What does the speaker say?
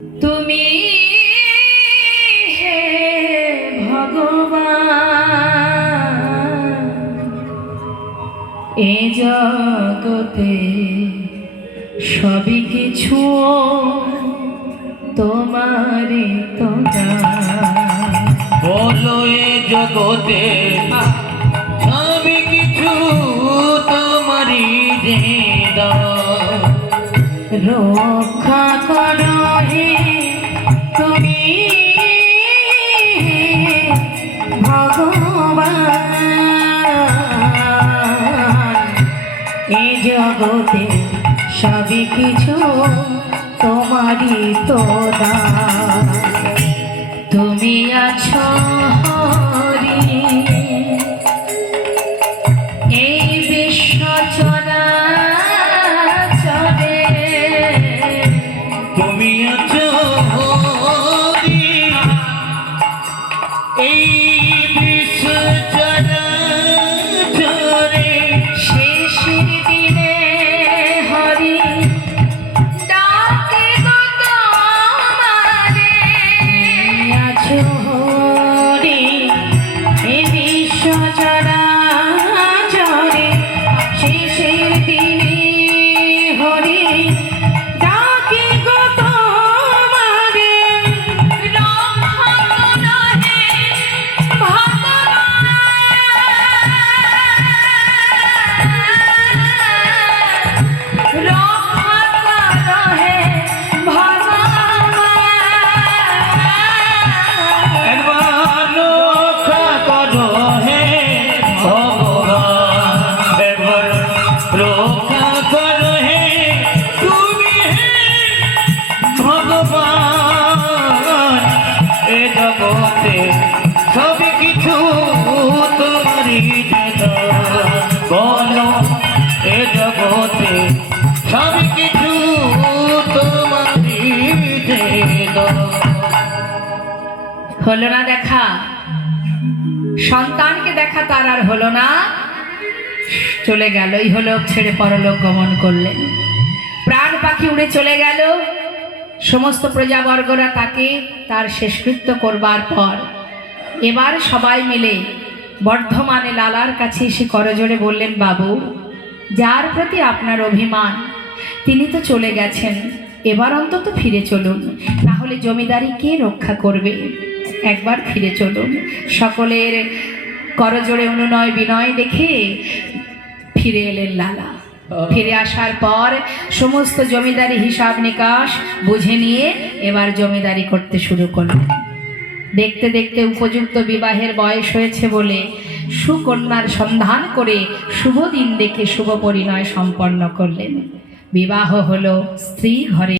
তুমি হে ভগবান এ জগতে সবই কিছু তোমারই তো বলো এ জগতে সবই কিছু তোমারই দান। রক্ষা করো হে তুমি ভগবান এই জগতে সবই কিছু তোমারই তো দান। তুমি আছো হরি এই বিশ্ব চরাচরে, তুমি আছো হরি এই বিশ্ব চরাচরে। শেষের দিনে হরি ডাকে গো তোমারে। আছো হরি এই বিশ্ব চরাচরে, শেষের দিনে হরি ডাকে গো তোমারে। রক্ষা করো হে ভগবান, রক্ষা করো হে ভগবান। একবার রক্ষা করো হে ভগবান, একবার রক্ষা করো হে তুমি হে ভগবান। এ জগতে সবই কিছু তোমারই দান। বলো এ জগতে সবই কিছু তোমারই দান। হলো না দেখা, সন্তানকে দেখা তার আর হলো না, চলে গেল। ইহলোক ছেড়ে পরলোক গমন করলেন। প্রাণ পাখি উড়ে চলে গেল। সমস্ত প্রজাবর্গরা তাকে তার শেষকৃত্য করবার পর এবার সবাই মিলে বর্ধমানে লালার কাছে এসে করজোড়ে বললেন, বাবু, যার প্রতি আপনার অভিমান তিনি তো চলে গেছেন, এবার অন্তত ফিরে চলুন, না হলে জমিদারি কে রক্ষা করবে? একবার ফিরে চলুন। সকলের করজোড়ে অনুনয় বিনয় দেখে ফিরে এলেন লালা। ফিরে আসার পর সমস্ত জমিদারি হিসাব নিকাশ বুঝে নিয়ে এবার জমিদারি করতে শুরু করলেন। দেখতে দেখতে উপযুক্ত বিবাহের বয়স হয়েছে বলে সুকন্যার সন্ধান করে শুভ দিন দেখে শুভ পরিণয় সম্পন্ন করলেন। বিবাহ হলো স্ত্রী ঘরে।